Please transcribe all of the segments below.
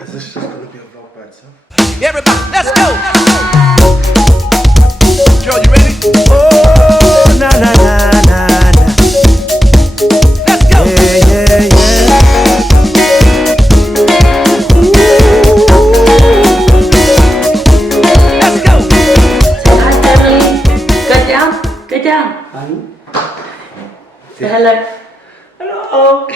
Is this just gonna be a vlog by itself? Everybody, let's go! Joe, you ready? Oh, na na na na na. Let's go! Yeah, yeah, yeah. Let's go! Hi family. Go down. Go down. Say hello. Hello!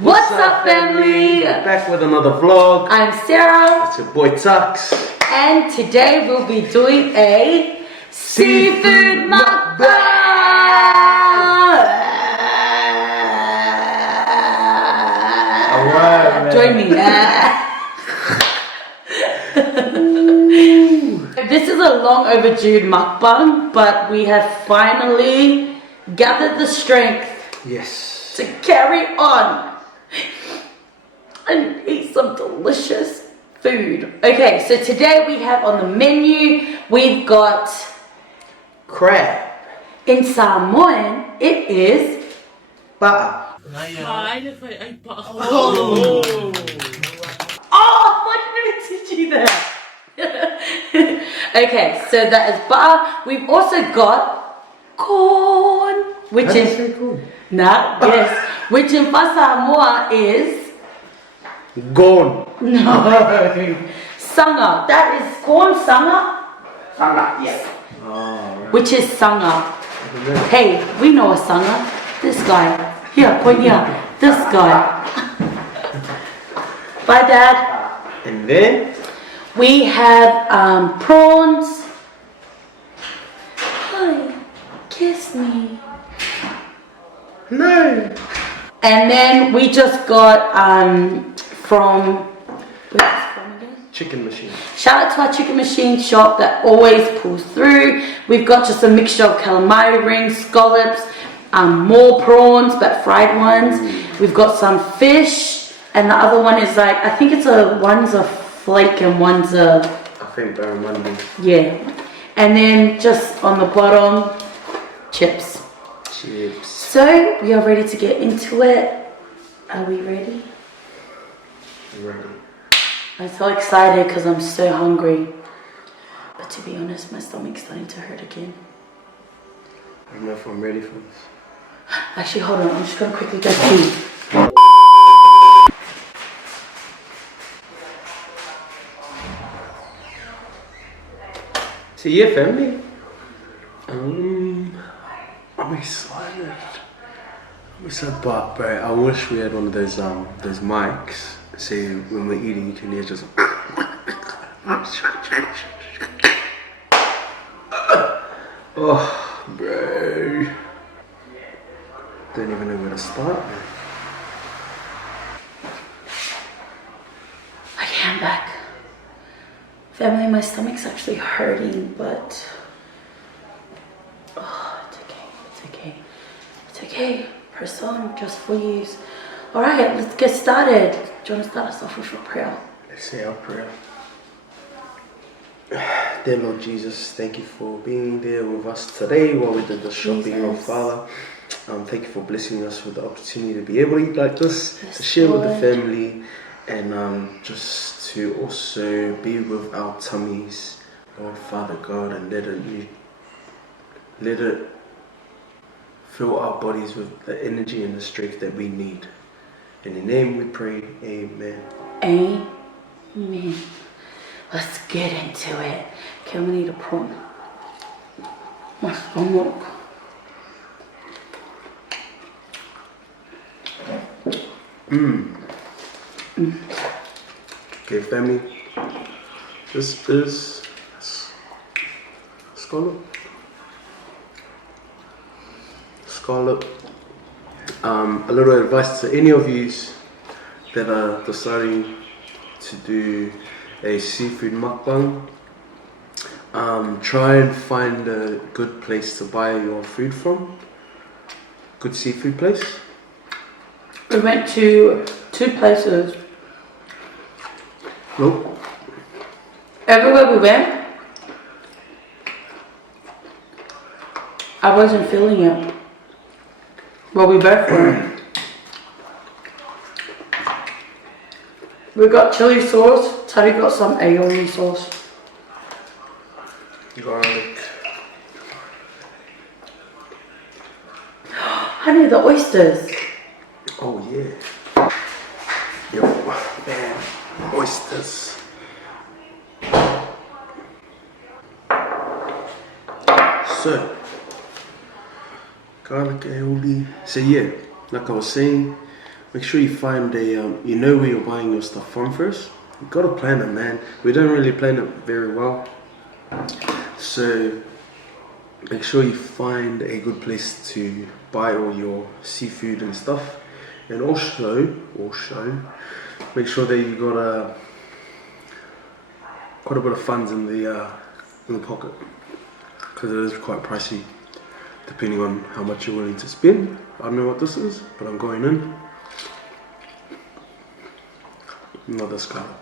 What's up family? Back with another vlog. I'm Sarah. It's your boy Tuxx. And today we'll be doing a seafood mukbang. Alright, man. Join me. This is a long overdue mukbang, but we have finally gathered the strength Yes. to carry on and eat some delicious food. Okay, so today we have on the menu, we've got, Crab. in Samoan, it is Butter. oh, I didn't even teach you that. Okay, so that is butter. We've also got corn, which How do you is say corn? yes, which in Samoa is Gone. no sanga. That is corn sanga, Sanga, yes. Oh, right. which is sanga. Hey, we know a sanga. This guy here, point here. This guy. Bye, Dad. And then We have prawns. Hi, kiss me. no. And then we just got from where's this from again? Chicken machine. Shout out to our chicken machine shop that always pulls through. We've got just a mixture of calamari rings, scallops, more prawns but fried ones. We've got some fish, and the other one is like, I think one's a flake and one's a, I think barramundi. yeah. And then just on the bottom, chips. Chips. So we are ready to get into it. Are we ready? Ready. I'm so excited because I'm so hungry. But to be honest, my stomach's starting to hurt again. I don't know if I'm ready for this. Actually, hold on. I'm just going to quickly go pee. So yeah, family. I'm excited. I'm excited, but bro, I wish we had one of those mics. See, when we're eating, you can hear just. Oh, bro. Don't even know where to start, man. Okay, I'm back. Family, my stomach's actually hurting, but oh, it's okay, it's okay, it's okay. Press on, just for use. All right, let's get started. Do you want to start us off with a prayer? Let's say our prayer. Dear Lord Jesus, thank you for being there with us today while we did the shopping, Lord Father. Thank you for blessing us with the opportunity to be able to eat like this, Yes, to share with the Lord. family, and just to also be with our tummies, Lord Father God, and let it fill our bodies with the energy and the strength that we need. In your name we pray, amen. Amen. Let's get into it. Okay, we need a prawn. My stomach. Okay, family, this is scallop. A little advice to any of you that are deciding to do a seafood mukbang. Try and find a good place to buy your food from. Good seafood place. We went to 2 places. Nope. Everywhere we went, I wasn't feeling it. Well, we both were. We got chili sauce. Teddy got some aioli sauce. Garlic. Honey, the oysters. Oh yeah. Yo, man, oysters. So, garlic aioli. So yeah, like I was saying, make sure you find a you know where you're buying your stuff from first. You gotta plan it, man. We don't really plan it very well. So make sure you find a good place to buy all your seafood and stuff, and also make sure that you got quite a bit of funds in the pocket, because it is quite pricey depending on how much you're willing to spend. I don't know what this is, but I'm going in. Another scallop.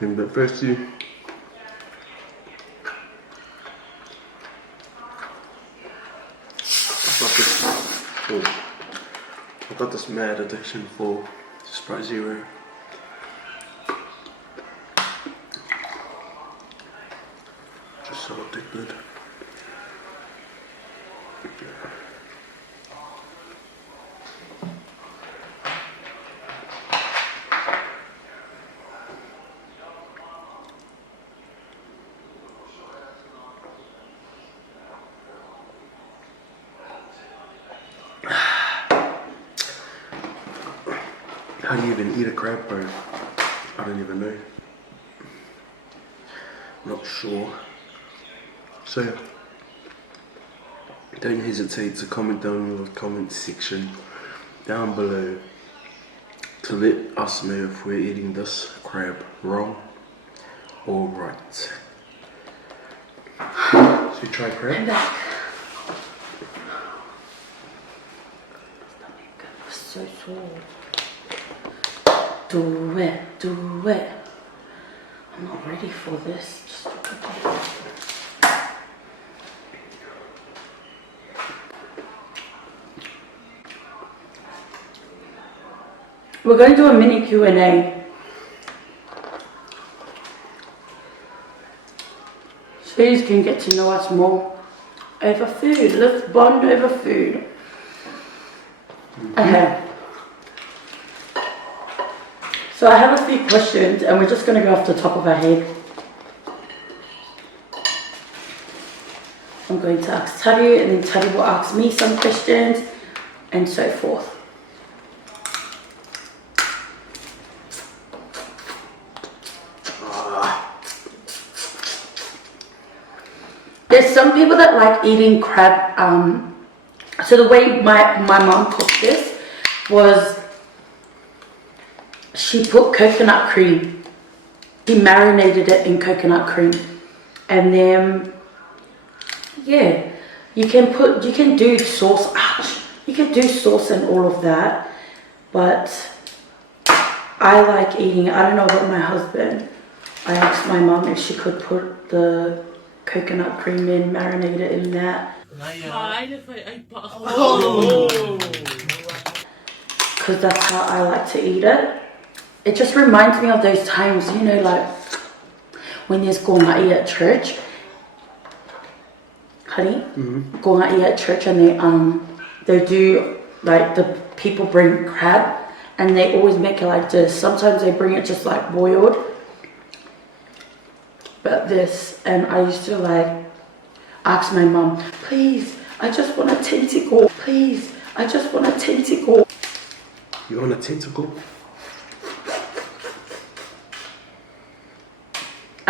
But first I got this mad addiction for Sprite Zero. Just so addicted. How do you even eat a crab, bro? I don't even know. Not sure. So, don't hesitate to comment down in the comment section down below to let us know if we're eating this crab wrong or right. So you try crab? I'm back. Stomach was so sore. Do it. I'm not ready for this. Just look at this. We're going to do a mini Q&A. So you can get to know us more over food. Let's bond over food. Okay. So I have a few questions and we're just going to go off the top of our head. I'm going to ask Tadu and then Tadu will ask me some questions and so forth. There's some people that like eating crab. So the way my mom cooked this was she put coconut cream. She marinated it in coconut cream. And then, yeah, you can do sauce. Ouch! You can do sauce and all of that. But I like eating, I don't know about my husband. I asked my mom if she could put the coconut cream in, marinate it in that. Because that's how I like to eat it. It just reminds me of those times, you know, like when there's gongai at church. Honey? Gongai at church and they do, like the people bring crab and they always make it like this. Sometimes they bring it just like boiled. But this, and I used to like ask my mom, please, I just want a tentacle. Please, I just want a tentacle. You want a tentacle?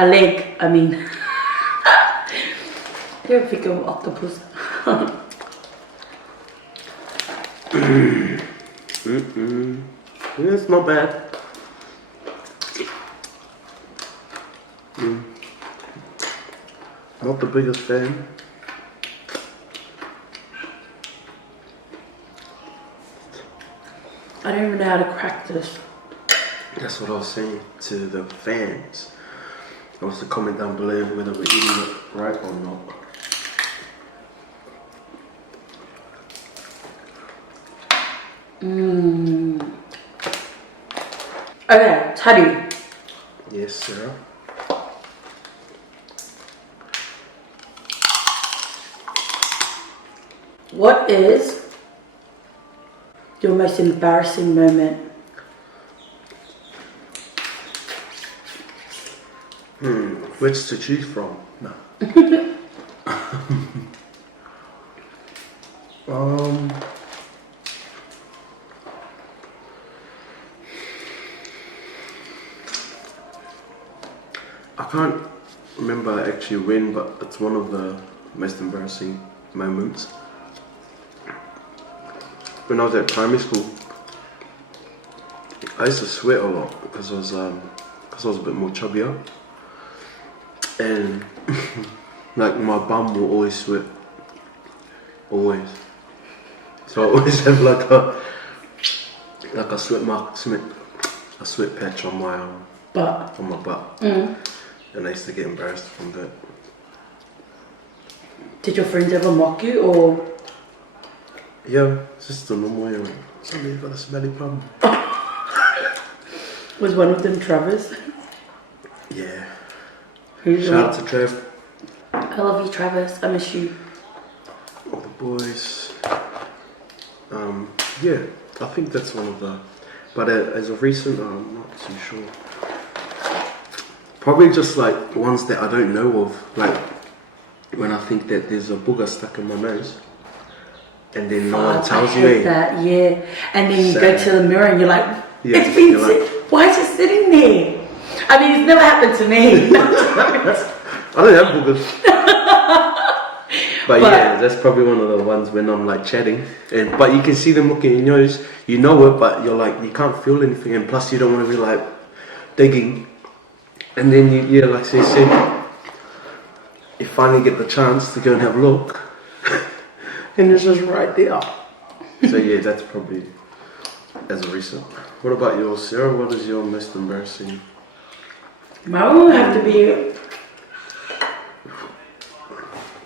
A leg, I mean. They're a bigger octopus. It's not bad. Not the biggest fan. I don't even know how to crack this. That's what I was saying to the fans. I was to comment down below whether we're eating it right or not. Okay, SATUU. Yes, Sarah. What is your most embarrassing moment? Which to choose from? No. I can't remember actually when, but it's one of the most embarrassing moments. When I was at primary school, I used to sweat a lot because I was a bit more chubbier, and like my bum will always sweat, always. So I always have like a sweat mark, a sweat patch on my But on my butt, and I used to get embarrassed from that. did your friends ever mock you or? Yeah, it's just a normal way. Like, somebody got a smelly bum. Was one of them Travis? Yeah. Who's Shout out to Trev. I love you, Travis. I miss you. All the boys. Yeah, I think that's one of the. But as of recent, I'm not too sure. Probably just like ones that I don't know of. Like when I think that there's a booger stuck in my nose, and then no one tells you. I hate that, yeah. And then you go Sad. to the mirror and you're like, Yeah, it's been you're like- why is it sitting there? I mean, it's never happened to me. I don't have boogers. But yeah, that's probably one of the ones when I'm like chatting, but you can see them looking in your nose. You know it, but you're like you can't feel anything, and plus you don't want to be like digging. And then you like say, you finally get the chance to go and have a look, and it's just right there. So yeah, that's probably as a recent. What about yours, Sarah? What is your most embarrassing? Mine will have to be.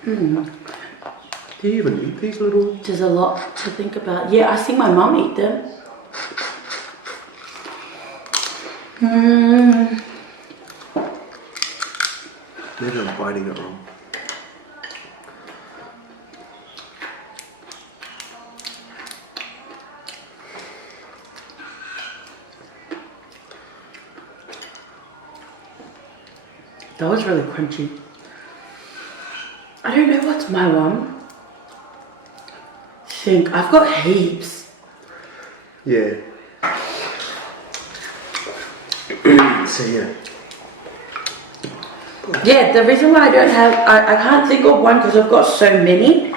Do you even eat these little? There's a lot to think about. Yeah, I see my mum eat them. Maybe I'm biting it wrong. That was really crunchy. I don't know what's my one. Think I've got heaps. Yeah. So yeah. Yeah, the reason why I don't have, I can't think of one because I've got so many.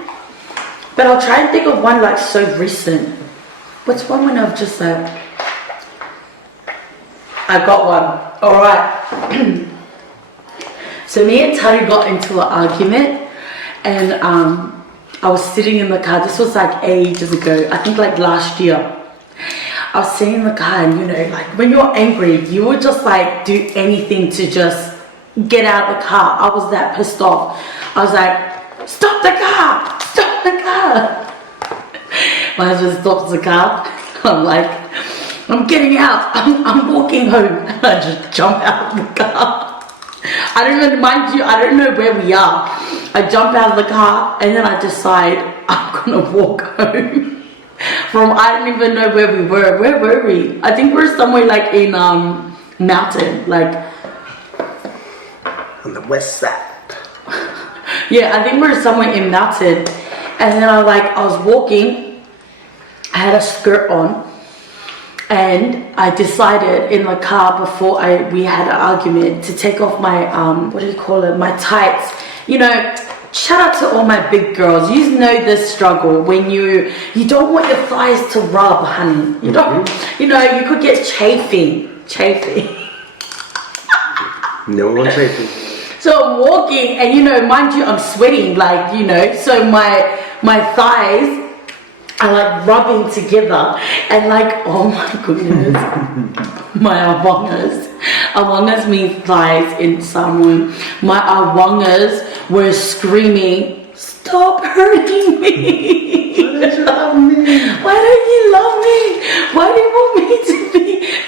But I'll try and think of one like so recent. What's one when I've just like, I got one. Alright. So me and Tari got into an argument, and I was sitting in the car. This was like ages ago, I think like last year. I was sitting in the car, and you know, like when you're angry, you would just like do anything to just get out of the car. I was that pissed off. I was like, stop the car! Stop the car! My husband stops the car. I'm like, I'm getting out. I'm walking home. And I just jump out of the car. I don't even, mind you, I don't know where we are. I jump out of the car and then I decide I'm gonna walk home. I don't even know where we were. Where were we? I think we're somewhere like in Mountain, like On the west side. yeah, I think we're somewhere in Mountain. And then I was walking. I had a skirt on. And I decided in the car before we had an argument to take off my, what do you call it, my tights. You know, shout out to all my big girls. You know this struggle when you don't want your thighs to rub, honey. You don't, you know, you could get chafing. No one chafing. So I'm walking, and you know, mind you, I'm sweating, like, you know, so my thighs are like rubbing together, and like, oh my goodness, my awangas. Awangas means thighs in Samoan. My awangas were screaming, "Stop hurting me! Why don't you love me? Why don't you love me? Why do you want me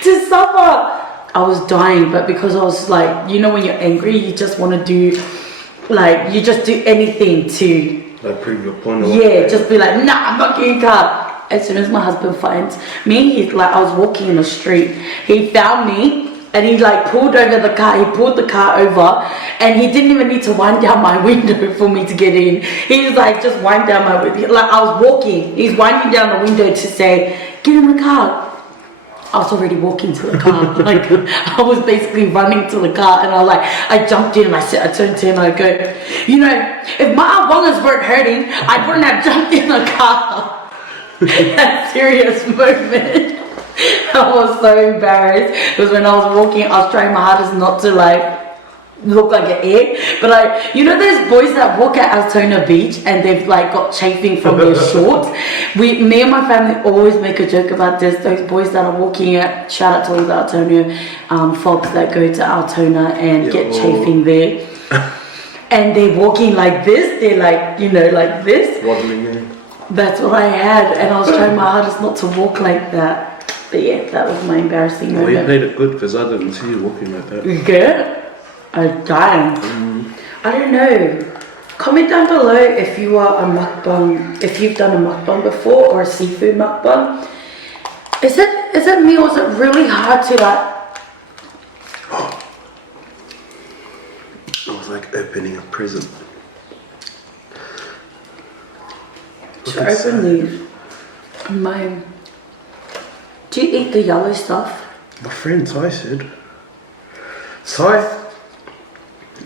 to suffer?" I was dying, but because I was like, you know, when you're angry, you just want to do, like, you just do anything to, Like prove your point. yeah, just be like, nah, I'm not getting cut. As soon as my husband finds me, he's like, I was walking in the street, he found me, and he like pulled over the car, he pulled the car over, and he didn't even need to wind down my window for me to get in. He was like, just wind down my window. Like, I was walking, he's winding down the window to say, get in the car. I was already walking to the car. Like, I was basically running to the car, and I was like, I jumped in, and I turned to him, and I go, you know, if my awangas weren't hurting, I wouldn't have jumped in the car. That serious moment. I was so embarrassed, because when I was walking, I was trying my hardest not to like look like an egg, but like, you know, there's boys that walk at Altona Beach and they've like got chafing from their shorts. Me and my family always make a joke about this. Those boys that are walking at, shout out to all the Altona folks that go to Altona and get chafing there, and they're walking like this, they're like, you know, like this. Waddling in. That's what I had, and I was trying my hardest not to walk like that. But yeah, that was my embarrassing moment. Well, you played it good, because I didn't see you walking like that. Good? I died. I don't know. Comment down below if you are a mukbang, if you've done a mukbang before, or a seafood mukbang. Is it me, or is it really hard to like? I was like opening a present. To open these. Mine. Do you eat the yellow stuff? My friend Ty said, Ty,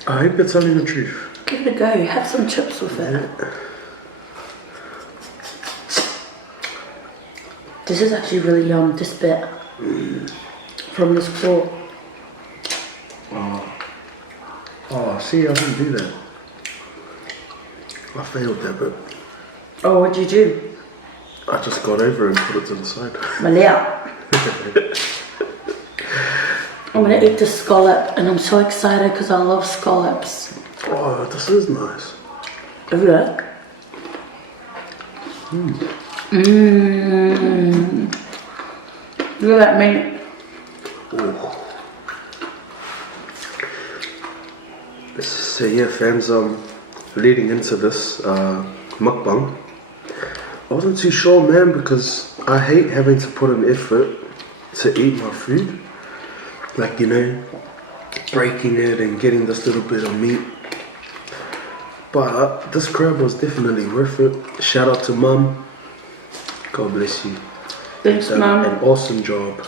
I hope you're telling the truth. Give it a go. Have some chips with it. This is actually really yum. This bit from this claw. Oh, see, I didn't do that. I failed that bit. Oh, what'd you do? I just got over and put it to the side. Malia. I'm gonna eat the scallop, and I'm so excited because I love scallops. Oh, this is nice. Look. Look at that meat. Oh. So yeah, fans, leading into this mukbang, I wasn't too sure, man, because I hate having to put an effort to eat my food. Like, you know, breaking it and getting this little bit of meat. But this crab was definitely worth it. Shout out to Mum. God bless you. Thanks, Mum. An awesome job.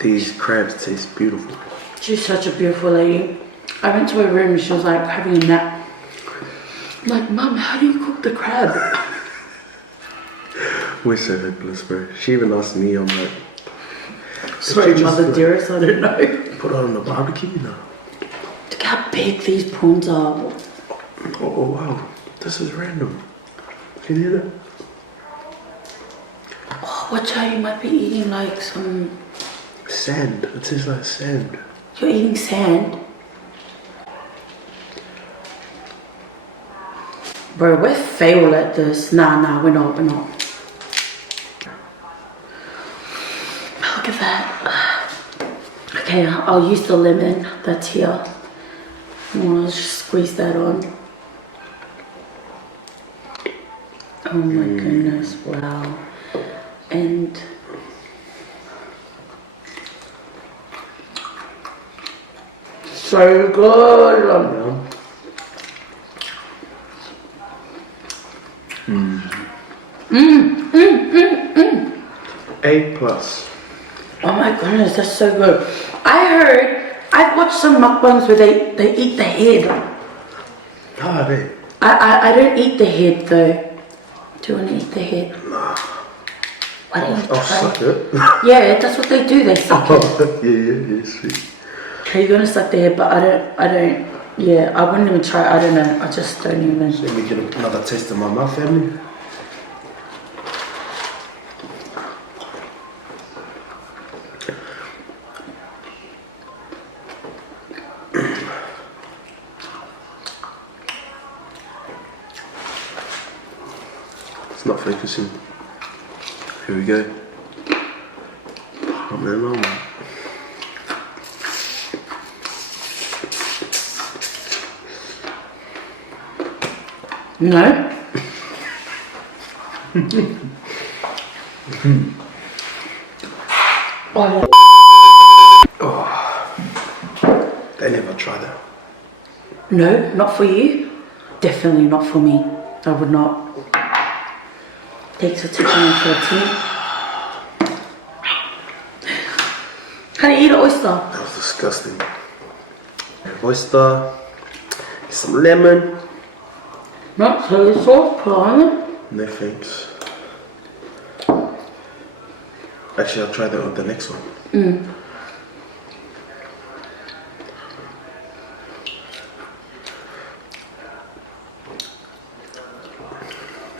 These crabs taste beautiful. She's such a beautiful lady. I went to her room and she was like having a nap. I'm like, Mum, how do you cook the crab? We're so hopeless, bro. She even asked me, I'm like, Sorry, just, Mother dearest, I don't know. put it on the barbecue, you know. Look how big these prawns are. Oh wow, this is random. Can you hear that? Oh, watch out, you might be eating like some... Sand. It tastes like sand. You're eating sand? Bro, we're fail at this. Nah, we're not. Look at that. Okay, I'll use the lemon that's here. I'll just squeeze that on. Oh my goodness, wow. And so good. A plus. Oh my goodness, that's so good. I've watched some mukbangs where they eat the head. Ah, babe. I don't eat the head though. Do you want to eat the head? Nah. Why don't you I'll try? suck it. Yeah, that's what they do, they suck it. Yeah, sweet. Are you gonna suck the hair? But I don't. Yeah, I wouldn't even try. I don't know. I just don't even. Let me get another taste of my mouth, family. It's not focusing. Here we go. Oh man, oh man. No. They never try that. No, not for you. Definitely not for me. I would not. Thanks for taking me for a tea. How do you eat an oyster? That was disgusting. Oyster, some lemon. Not soy sauce, put on it. No thanks. Actually, I'll try that on the next one.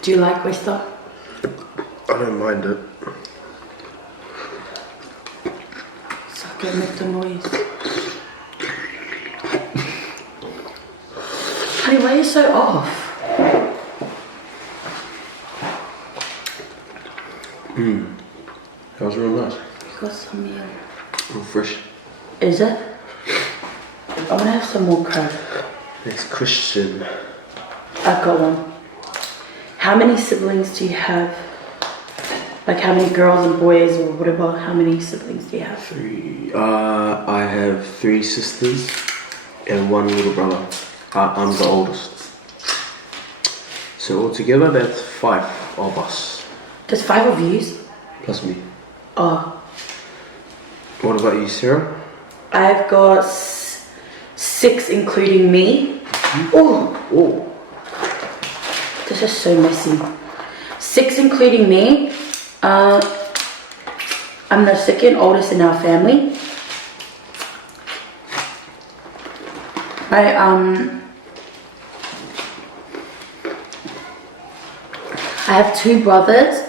Do you like oyster? I don't mind it. Suck it, make the noise. Honey, why are you so off? That was real nice. You got some meal. Real fresh. Is it? I want to have some more crab. Next question. I've got one. How many siblings do you have? Like how many girls and boys or whatever? How many siblings do you have? 3. I have 3 sisters and 1 little brother. I'm the oldest. So altogether, that's 5 of us. There's 5 of yous. Plus me. Oh, What about you, Sarah? I've got 6 including me. Oh, Oh. this is so messy. 6 including me. I'm the second oldest in our family. I have 2 brothers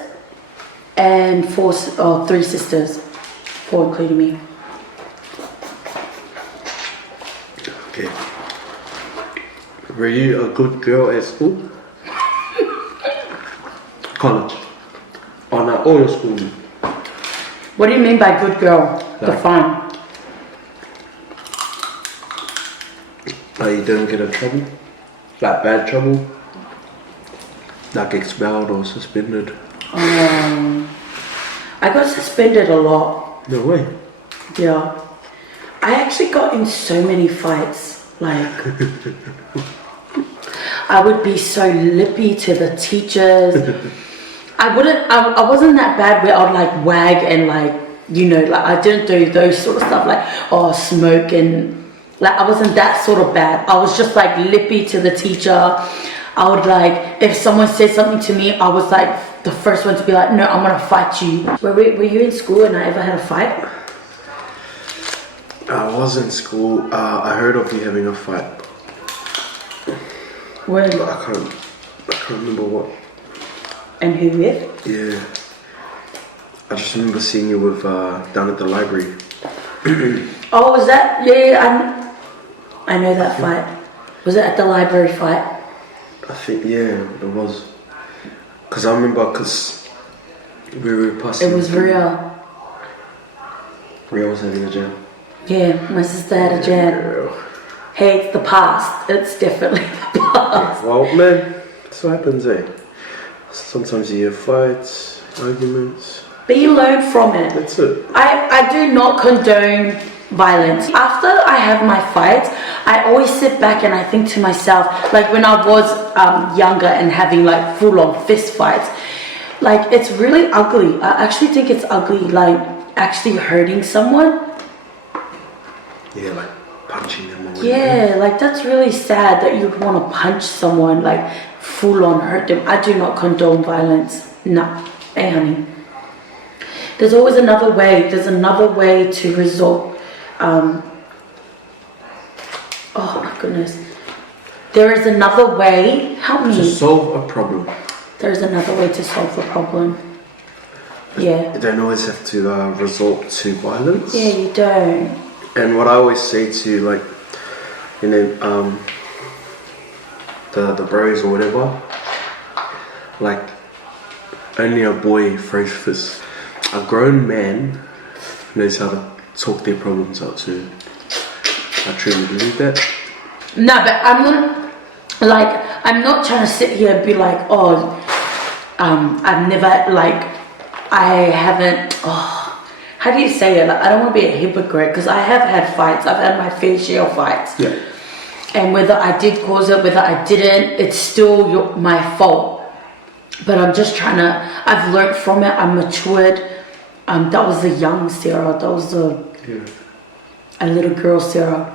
and 3 sisters, 4 including me. Okay. Were you a good girl at school? College? Oh no, all your school. What do you mean by good girl? Define. Like you didn't get in trouble? Like bad trouble? Like expelled or suspended? I got suspended a lot. No way. Yeah. I actually got in so many fights. Like, I would be so lippy to the teachers. I wasn't that bad where I'd like wag and like, you know, like I didn't do those sort of stuff like, oh, smoke and like I wasn't that sort of bad. I was just like lippy to the teacher. I would like, if someone said something to me, I was like the first one to be like, no, I'm gonna fight you. Were you in school and I ever had a fight? I was in school. I heard of you having a fight. When? But I can't remember what. And who with? Yeah. I just remember seeing you with down at the library. Oh, was that? Yeah, I know that fight. Was it at the library fight? I think, yeah, it was. Because I remember, we were passing. It was real. Ria was having a jam. Yeah, my sister had a jam. Yeah. Hey, it's the past. It's definitely the past. Well, man, that's what happens, eh? Sometimes you have fights, arguments. But you learn from it. That's it. I do not condone violence. After I have my fights, I always sit back and I think to myself, like when I was younger and having like full-on fist fights, like it's really ugly. I actually think it's ugly, like actually hurting someone. Yeah, like punching them or Yeah, like that's really sad that you'd want to punch someone, like full-on hurt them. I do not condone violence. No. Hey, honey. There's always another way. There's another way to resolve Oh my goodness. There is another way. Help To me. solve a problem. There is another way to solve the problem. Yeah. You don't always have to resort to violence. Yeah, you don't. And what I always say to, like, you know, the bros or whatever, like, only a boy throws fists. A grown man knows how to talk their problems out too. I truly believe that. No, but I'm not trying to sit here and be like, oh, I've never, like, I haven't, oh, how do you say it? Like, I don't want to be a hypocrite, because I have had fights. I've had my fair share of fights. Yeah. And whether I did cause it, whether I didn't, it's still my fault. But I'm just trying to, I've learned from it, I'm matured. That was the young Sera, that was a little girl Sera.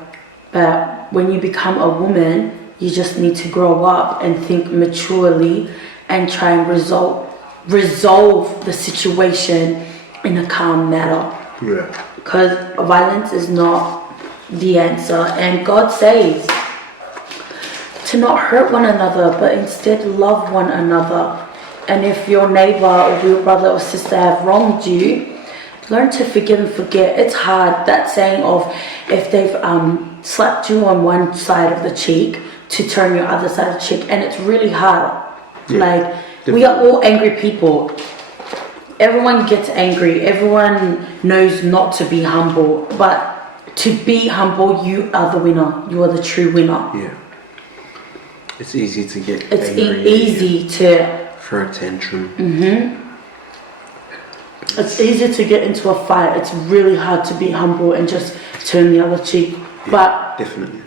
But when you become a woman, you just need to grow up and think maturely and try and resolve the situation in a calm manner. Yeah. Because violence is not the answer, and God says to not hurt one another, but instead love one another. And if your neighbor or your brother or sister have wronged you, learn to forgive and forget. It's hard, that saying of if they've slapped you on one side of the cheek, to turn your other side of the cheek, and it's really hard. Yeah, like, definitely. We are all angry people. Everyone gets angry. Everyone knows not to be humble, but to be humble, you are the winner. You are the true winner. Yeah. It's easy to get It's angry. easy to... For a tantrum. It's easy to get into a fight. It's really hard to be humble and just turn the other cheek. Yeah, but definitely.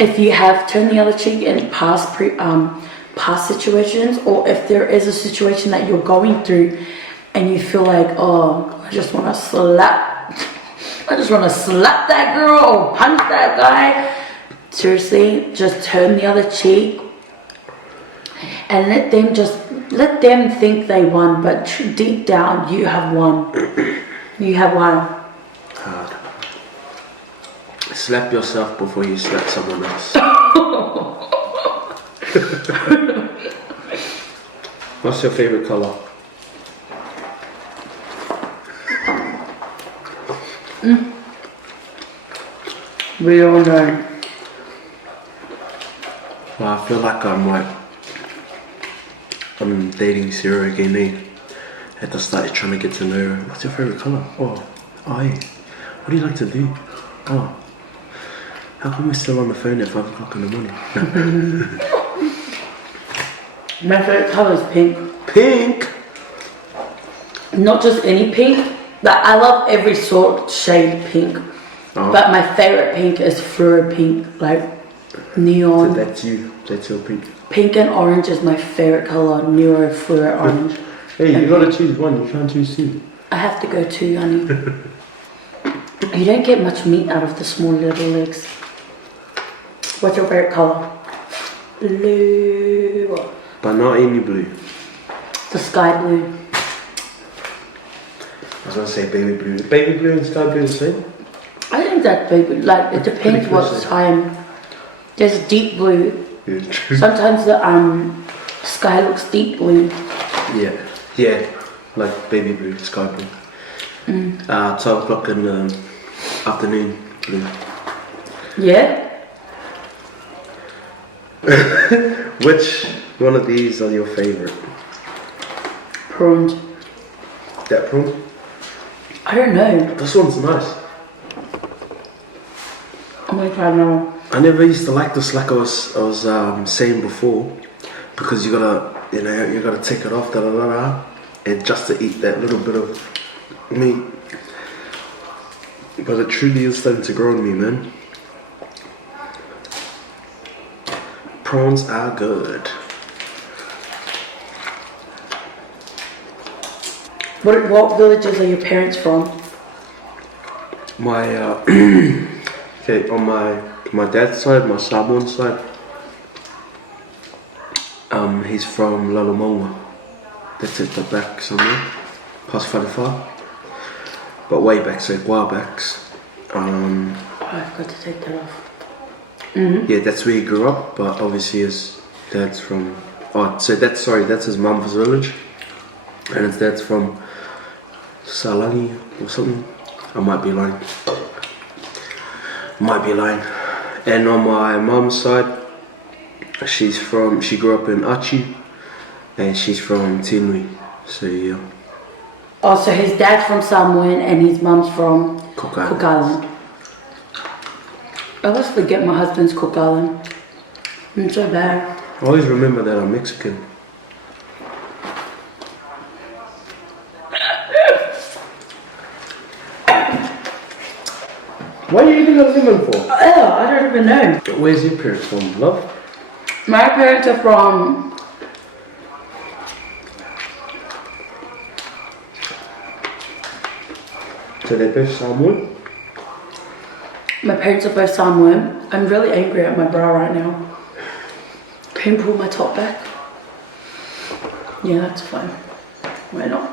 if you have turned the other cheek in past situations, or if there is a situation that you're going through and you feel like, oh, I just want to slap that girl or punch that guy, seriously, just turn the other cheek and let them think they won, but deep down you have won. You have won. Hard. Slap yourself before you slap someone else. What's your favorite color? We all know. Well, I feel like I'm dating Sera again. At the start, trying to get to know her. What's your favorite color? Oh, hey. What do you like to do? Oh, how come we're still on the phone at 5 o'clock in the morning? My favorite color is pink. Pink. Not just any pink. Like, I love every sort shade pink. Oh. But my favorite pink is fluoro pink, like neon. So that's you. That's your pink. Pink and orange is my favorite color. Neon, fluoro orange. Hey, you gotta choose one. You can't choose two. I have to go two, honey. You don't get much meat out of the small little legs. What's your favorite color? Blue. But not any blue. The sky blue. I was gonna say baby blue. Baby blue and sky blue the same? I think that baby, like, it depends Pretty what close, time. There's deep blue. Yeah, true. Sometimes the sky looks deep blue. Yeah, like baby blue, sky blue. 12 o'clock in the afternoon blue. Yeah? Which one of these are your favorite? Prawns. That prawn? I don't know. This one's nice. I'm gonna try another one. I never used to like this, like I was saying before, because you gotta take it off, and just to eat that little bit of meat. But it truly is starting to grow on me, man. Prawns are good. What villages are your parents from? My okay, on my dad's side, my Samoan side, he's from Lalamonga. That's at the back somewhere, past Whanawha. But way back, so while backs. Oh, I've got to take that off. Yeah, that's where he grew up, but obviously his dad's from... Oh, so that's his mum's village. And his dad's from Salangi or something. I might be lying. And on my mum's side, she grew up in Achi, and she's from Tinui. So yeah. Oh, so his dad's from Samoan and his mum's from Cook Cook Island. Island. I always forget my husband's Cook Island. It's so bad. I always remember that I'm Mexican. Why are you eating a lemon for? Oh, I don't even know. Where's your parents from, love? My parents are from... So they're both Samoan? My parents are both Samoan. I'm really angry at my bra right now. Can you pull my top back? Yeah, that's fine. Why not?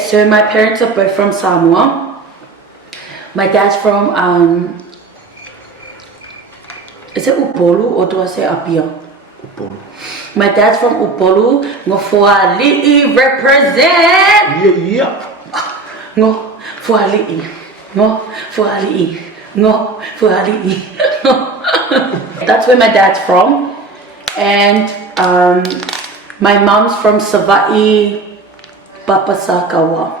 So my parents are both from Samoa. My dad's from, is it Upolu or do I say Apia? Upolu. My dad's from Upolu. Ngofuali'i represent! Yeah. Ngofuali'i. Ngofuali'i. Ngofuali'i. That's where my dad's from. And my mom's from Savai'i, Papasakawa.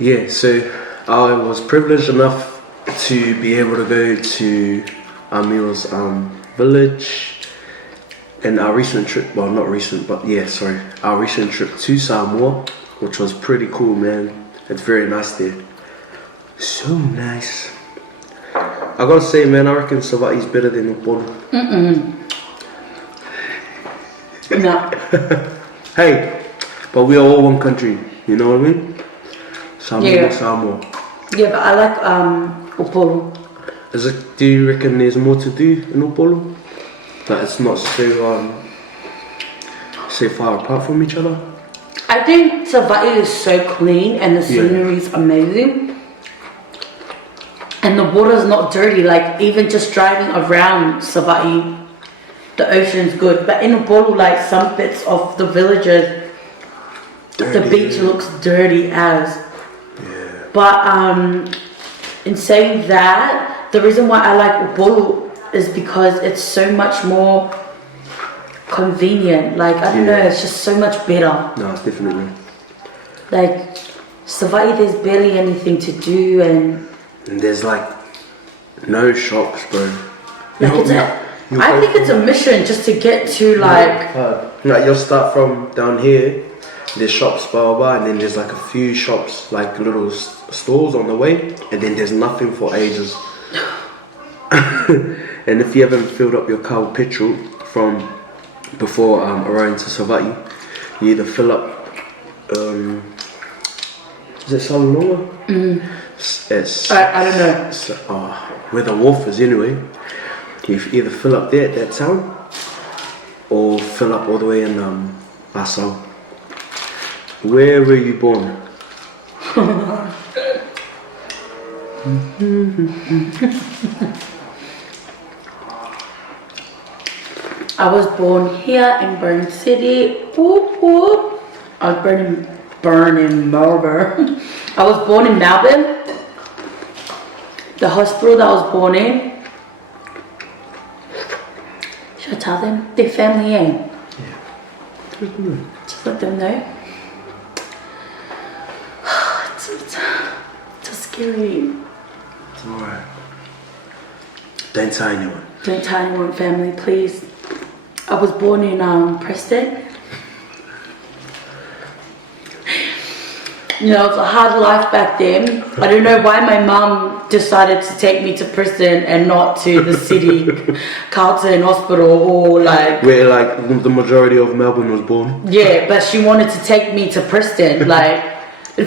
Yeah, so I was privileged enough to be able to go to Amiel's village in our recent trip, well not recent, but yeah, sorry, our recent trip to Samoa, which was pretty cool, man. It's very nice there. So nice. I gotta say, man, I reckon Savai'i's better than Upolu. No. Hey, but we are all one country, you know what I mean? Samoa, Yeah. Samoa. Yeah, but I like Upolu. Do you reckon there's more to do in Upolu? That it's not so far apart from each other? I think Savai'i is so clean and the scenery is amazing. And the water's not dirty, like even just driving around Savai'i, the ocean's good. But in Upolu, like some bits of the villages, the beach looks dirty as. Yeah. But in saying that, the reason why I like Upolu is because it's so much more convenient. Like, I don't know, it's just so much better. No, it's definitely. Like, Savai'i, there's barely anything to do, and there's like no shops, bro. like I think it's a mission just to get to like... Like you'll start from down here, there's shops, blah, blah, blah, and then there's like a few shops, like little stores on the way, and then there's nothing for ages. And if you haven't filled up your car with petrol from before arriving to Savai'i, you either fill up, is it Salonga? It's I don't know. It's, where the wharf is anyway. You either fill up there at that town, or fill up all the way in WASSUP. Where were you born? I was born here in Burn City. Whoop, whoop. I was born in Melbourne. I was born in Melbourne. The hospital that I was born in. Should I tell them? Their family, eh? Yeah. Just let them know. It's scary. It's alright. Don't tell anyone. Don't tell anyone, family, please. I was born in Preston. You know, it's a hard life back then. I don't know why my mum decided to take me to Preston and not to the city, Carlton Hospital, or like... Where like the majority of Melbourne was born. Yeah, but she wanted to take me to Preston, like...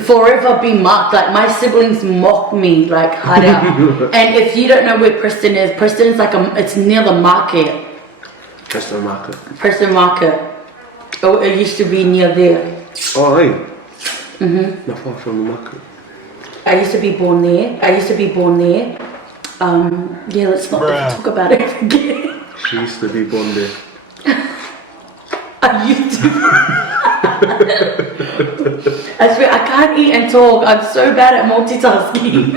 Forever be marked. Like my siblings mock me like hard out. And if you don't know where Preston is like it's near the market. Preston Market. Preston Market. Oh, it used to be near there. Oh, hey. Not far from the market. I used to be born there. Yeah, let's not talk about it again. She used to be born there. I used to. I swear, I can't eat and talk. I'm so bad at multitasking.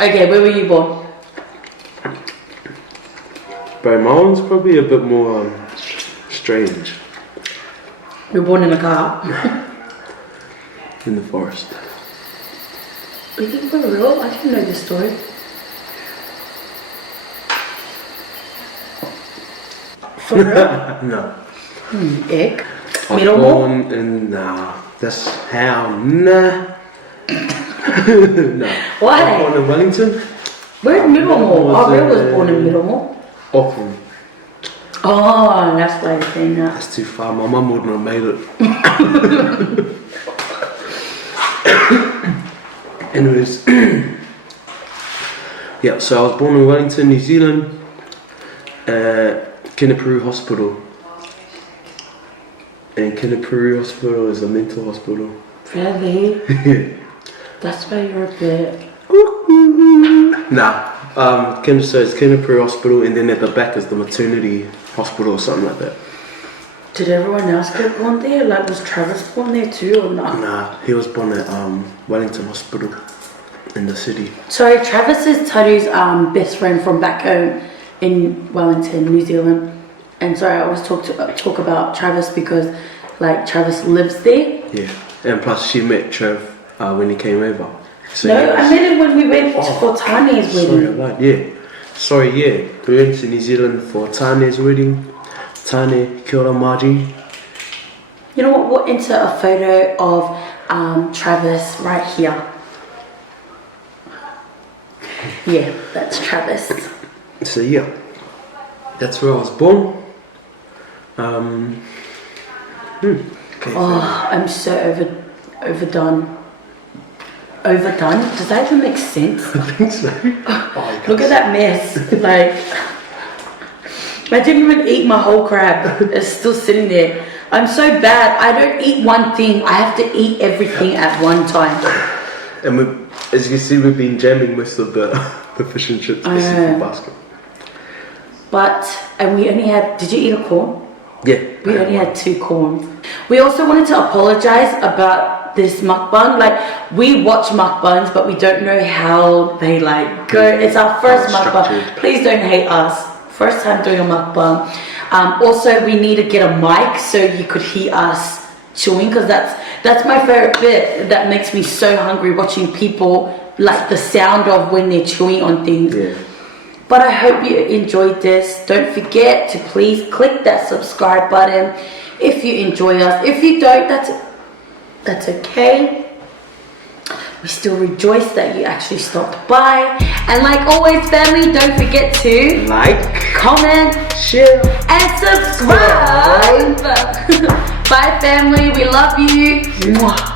Okay, where were you born? But my one's probably a bit more strange. You were born in a car. In the forest. Is it for real? I didn't know this story. For real? No. Egg? I was Middle born in, nah, that's how, nah. No. Why? I was born in Wellington. Where's Middlemore? was, Ariel was born in Middlemore. Auckland. Oh, that's why you're saying that. That's too far, my mum wouldn't have made it. Anyways. Yeah, so I was born in Wellington, New Zealand. Kinapuru Hospital. And Kinapuru Hospital is a mental hospital. Really? That's why you're a bit... Nah. So it's Kinapuru Hospital, and then at the back is the maternity hospital or something like that. Did everyone else get born there? Like, was Travis born there too or not? Nah, he was born at Wellington Hospital in the city. Sorry, Travis is Tadu's best friend from back home in Wellington, New Zealand. And sorry, I always talk about Travis because, like, Travis lives there. Yeah, and plus she met Trev when he came over. So No, I met him when we went for Tane's Sorry, I wedding. lied. Yeah. Sorry, yeah. We went to New Zealand for Tane's wedding. Tane, kia ora Margie. You know what? We'll insert a photo of Travis right here. Yeah, that's Travis. So yeah, that's where I was born. Okay. Oh, I'm so overdone. Overdone? Does that even make sense? I think so. Look at that mess. Like, I didn't even eat my whole crab. It's still sitting there. I'm so bad. I don't eat one thing. I have to eat everything at one time. And as you can see, we've been jamming most of the fish and chips seafood basket. And we only had, did you eat a corn? Yeah. We only had 2 corns. We also wanted to apologize about this mukbang. Like, we watch mukbangs, but we don't know how they like go. It's our first mukbang. Please don't hate us. First time doing a mukbang. Also, we need to get a mic so you could hear us chewing, because that's my favorite bit. That makes me so hungry, watching people, like the sound of when they're chewing on things. Yeah. But I hope you enjoyed this. Don't forget to please click that subscribe button if you enjoy us. If you don't, that's okay. We still rejoice that you actually stopped by. And like always, family, don't forget to Like, comment, share, and subscribe. Bye, family. We love you. Mwah.